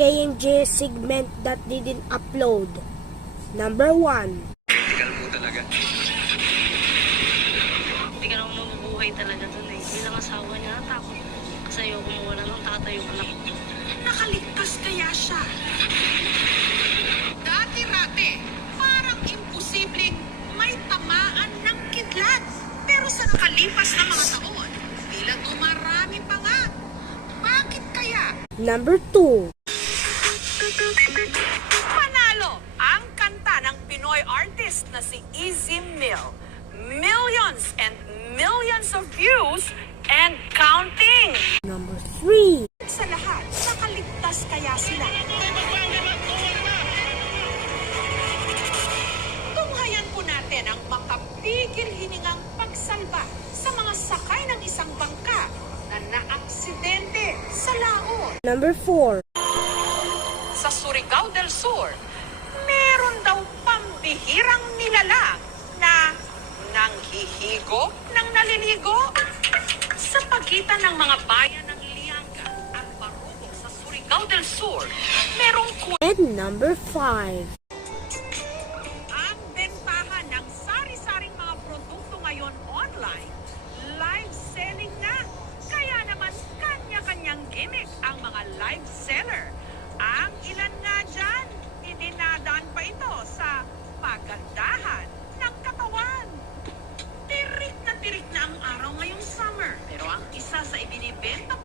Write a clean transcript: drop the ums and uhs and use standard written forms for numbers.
KMJ segment that didn't upload. Number 1. Critical mo talaga. Hindi ka naman mabubuhay talaga dun eh. Bilang asawa niya, takot. Kasi ayoko mawala ng tatay yung anak ko. Nakaligtas kaya siya? Dati-rati, parang imposibleng may tamaan ng kidlat. Pero sa nakalipas na mga taon, tila dumarami pa nga. Bakit kaya? Number 2. Panalo ang kanta ng Pinoy artist na si Easy Mill. Millions and millions of views and counting. Number 3. Sa lahat, nakaligtas kaya sila? Tunghayan po natin ang makapigil hiningang pagsalba sa mga sakay ng isang bangka na naaksidente sa laot. Number 4. Sa Surigao del Sur, meron daw pambihirang nilalang na nanghihigop ng naliligo sa pagitan ng mga bayan ng Lianga at Barugos sa Surigao del Sur. Merong And number 5.